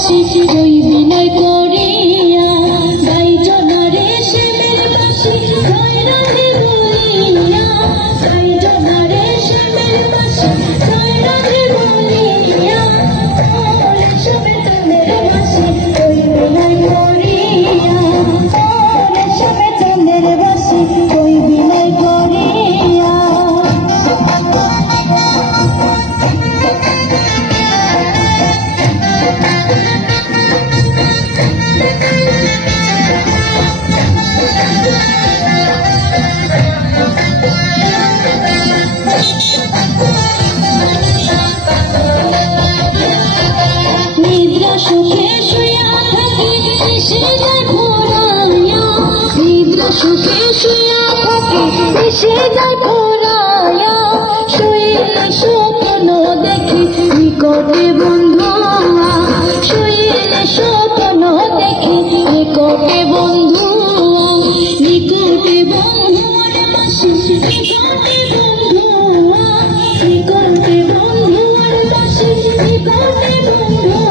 বাসি ওই বিনয় করিয়া গাইজ না রে শ্যামের বাসি দয়রা রে বলিয়া গাইজ না রে শ্যামের বাসি দয়রা রে বলিয়া ওরে শ্যামের চাঁদের বাসি ওই বিনয় করিয়া ওরে শ্যামের চাঁদের বাসি ওই বিনয় করিয়া। নিদ্রা সুখে শুয়া থাকি এসে যায় ভোরাইয়া নিদ্রা সুখে শুয়া থাকি এসে যায় ভোরাইয়া শুইলে স্বপ্ন দেখি নিকটে বন্ধু শুইলে স্বপ্ন দেখি নিকটে বন্ধু নিকটে বন্ধুর বাসি নিকটে বন্ধু নিকটে বন্ধুর বাসি নিকটে বন্ধু